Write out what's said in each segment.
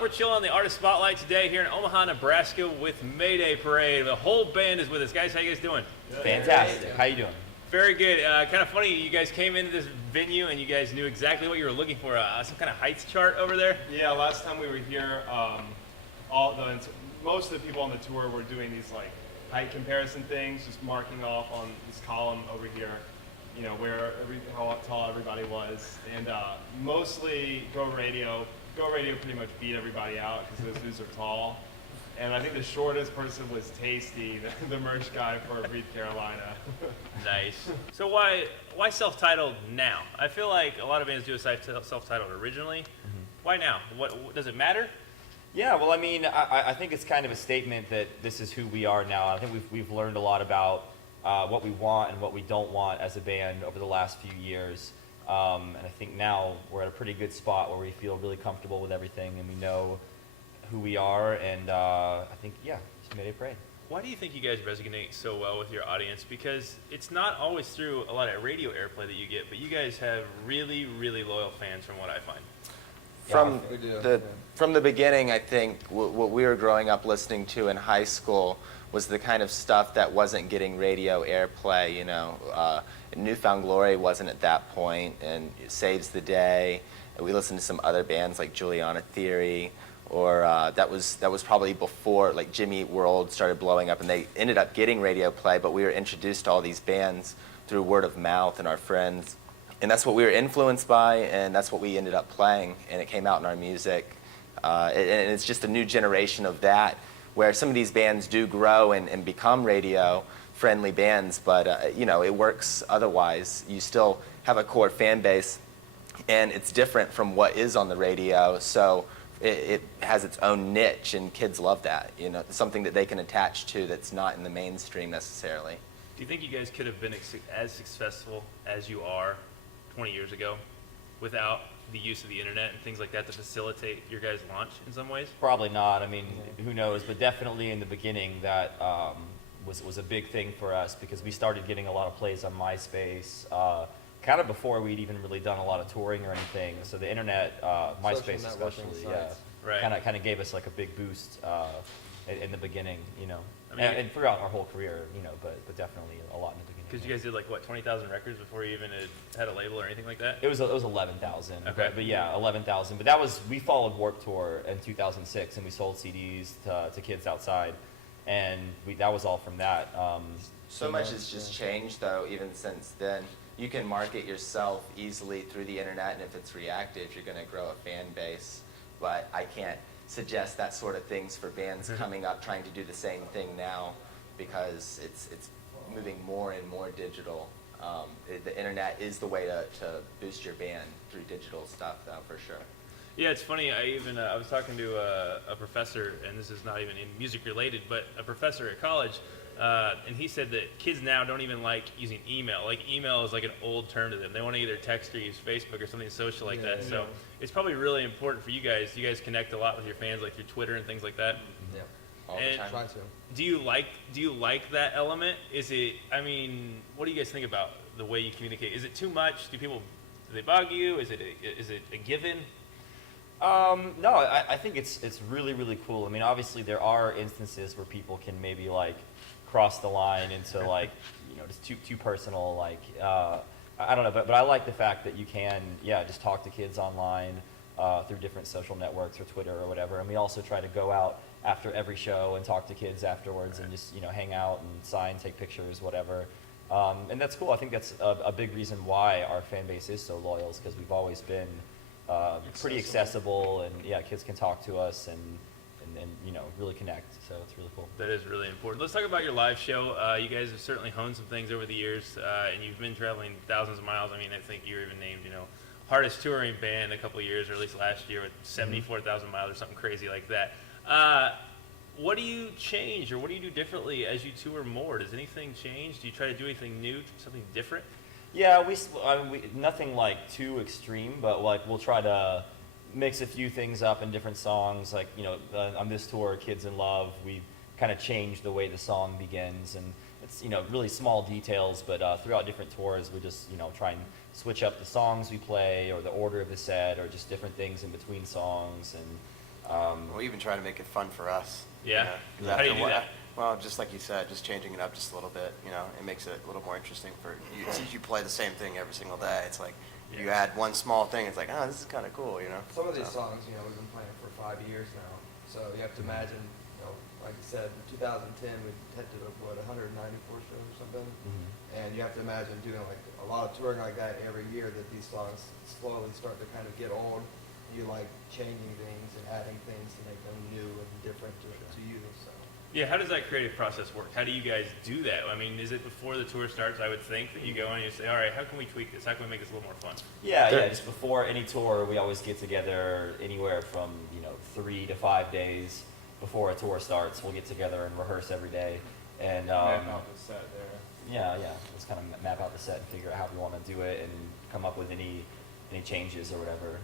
up? We're chilling on the Artist Spotlight today here in Omaha, Nebraska with Mayday Parade. The whole band is with us. Guys, how you guys doing? Fantastic. How you doing? Very good. Kind of funny, you guys came into this venue and you guys knew exactly what you were looking for. Some kind of heights chart over there? Yeah, last time we were here, most of the people on the tour were doing these like height comparison things, just marking off on this column over here, you know, how tall everybody was. And mostly Go Radio pretty much beat everybody out because those dudes are tall. And I think the shortest person was Tasty, the merch guy for Breathe Carolina. Nice. So why self-titled now? I feel like a lot of bands do a self-titled originally. Mm-hmm. Why now? What does it matter? Yeah, well, I mean, I think it's kind of a statement that this is who we are now. I think we've learned a lot about what we want and what we don't want as a band over the last few years. And I think now we're at a pretty good spot where we feel really comfortable with everything and we know who we are, and I think, yeah, it's Mayday Parade. Why do you think you guys resonate so well with your audience? Because it's not always through a lot of radio airplay that you get, but you guys have really, really loyal fans from what I find. From the beginning, I think what we were growing up listening to in high school was the kind of stuff that wasn't getting radio airplay, you know. Newfound Glory wasn't at that point, and Saves the Day. And we listened to some other bands like Juliana Theory, or that was probably before like Jimmy Eat World started blowing up, and they ended up getting radio play, but we were introduced to all these bands through word of mouth and our friends. And that's what we were influenced by, and that's what we ended up playing, and it came out in our music. And it's just a new generation of that, where some of these bands do grow and become radio-friendly bands, but you know, it works otherwise. You still have a core fan base, and it's different from what is on the radio, so it has its own niche, and kids love that. You know, something that they can attach to that's not in the mainstream necessarily. Do you think you guys could have been as successful as you are 20 years ago without the use of the internet and things like that to facilitate your guys' launch in some ways? Probably not. I mean, who knows? But definitely in the beginning, that was a big thing for us because we started getting a lot of plays on MySpace, kind of before we'd even really done a lot of touring or anything. So the internet, MySpace especially, right, kind of gave us like a big boost in the beginning, you know, I mean, and throughout our whole career, you know, but definitely a lot in the beginning. Because you guys did like what, 20,000 records before you even had a label or anything like that? It was 11,000. Okay. But yeah, 11,000. But we followed Warped Tour in 2006, and we sold CDs to kids outside, and that was all from that. So much has just changed, though, even since then. You can market yourself easily through the internet, and if it's reactive, you're going to grow a fan base. But I can't suggest that sort of things for bands coming up trying to do the same thing now, because it's moving more and more digital. The internet is the way to boost your band through digital stuff, though, for sure. Yeah, it's funny. I was talking to a professor, and this is not even music related, but a professor at college, and he said that kids now don't even like using email. Like, email is like an old term to them. They want to either text or use Facebook or something social like that. So it's probably really important for you guys. You guys connect a lot with your fans, like through Twitter and things like that. Yeah. All the time. Try to. Do you like that element? Is it? I mean, what do you guys think about the way you communicate? Is it too much? Do they bug you? Is it a given? No, I think it's really, really cool. I mean, obviously there are instances where people can maybe like cross the line into like, you know, just too personal. Like, I don't know, but I like the fact that you can, just talk to kids online through different social networks or Twitter or whatever. And we also try to go out after every show and talk to kids afterwards and just, you know, hang out and sign, take pictures, whatever. And that's cool. I think that's a big reason why our fan base is so loyal, is because we've always been pretty accessible, and kids can talk to us and you know, really connect. So it's really cool. That is really important. Let's talk about your live show. You guys have certainly honed some things over the years, and you've been traveling thousands of miles. I mean, I think you were even named, you know, hardest touring band a couple of years, or at least last year, with 74,000 miles or something crazy like that. What do you change, or what do you do differently as you tour more? Does anything change? Do you try to do anything new, something different? Yeah, we nothing like too extreme, but like we'll try to mix a few things up in different songs. Like, you know, on this tour, Kids in Love, we kind of changed the way the song begins, and it's, you know, really small details, but throughout different tours, we just, you know, try and switch up the songs we play, or the order of the set, or just different things in between songs. And We even try to make it fun for us. Yeah? You know, 'cause How do you after do a that? while- Well, just like you said, just changing it up just a little bit, you know, it makes it a little more interesting for you. Since you play the same thing every single day, it's like you Yeah. add one small thing, it's like, oh, this is kind of cool, you know. Some of these So- songs, you know, we've been playing for 5 years now. So you have to imagine, you know, like you said, in 2010 we had to, 194 shows or something. And you have to imagine doing like a lot of touring like that every year, that these songs slowly start to kind of get old. You like changing things and adding things to make them new and different to you. So. Yeah, how does that creative process work? How do you guys do that? I mean, is it before the tour starts, I would think, that you go and you say, all right, how can we tweak this? How can we make this a little more fun? Yeah, just before any tour, we always get together anywhere from, 3 to 5 days before a tour starts. We'll get together and rehearse every day. And Map out the set there. yeah, let's kind of map out the set and figure out how we want to do it and come up with any changes or whatever,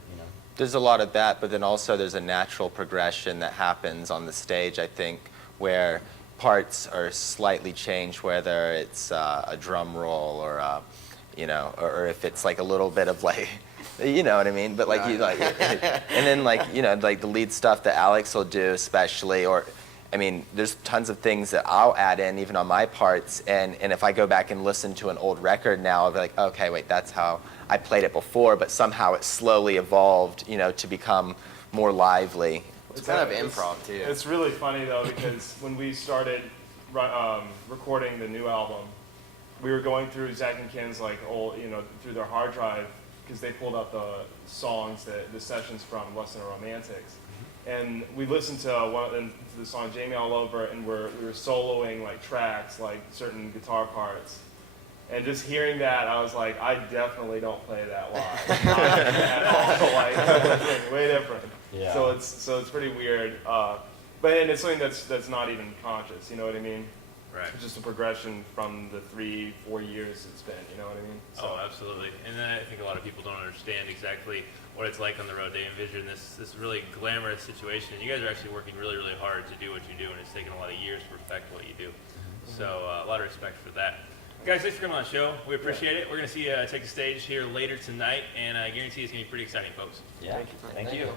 There's a lot of that, but then also there's a natural progression that happens on the stage, I think, where parts are slightly changed, whether it's a drum roll or, or if it's like a little bit of like, you know what I mean? But like, and then like, like the lead stuff that Alex will do especially, or, I mean, there's tons of things that I'll add in even on my parts, and if I go back and listen to an old record now, I'll be like, okay, wait, that's how I played it before, but somehow it slowly evolved, to become more lively. It's kind of improv too. It's really funny though, because when we started recording the new album, we were going through Zach and Ken's like old, through their hard drive, because they pulled up the songs, the sessions from Less Than a Romantics. And we listened to to the song Jamie All Over, and we were soloing like tracks, like certain guitar parts. And just hearing that, I was like, I definitely don't play that live. Not at all. Like, way different. Yeah. So it's pretty weird. But and it's something that's not even conscious, you know what I mean? Right. It's just a progression from the 3-4 years it's been, you know what I mean? Oh, absolutely. And then I think a lot of people don't understand exactly what it's like on the road. They envision this really glamorous situation. And you guys are actually working really, really hard to do what you do, and it's taken a lot of years to perfect what you do. So a lot of respect for that. Guys, thanks for coming on the show. We appreciate it. We're going to see you take the stage here later tonight, and I guarantee it's going to be pretty exciting, folks. Yeah. Thank you. Thank you.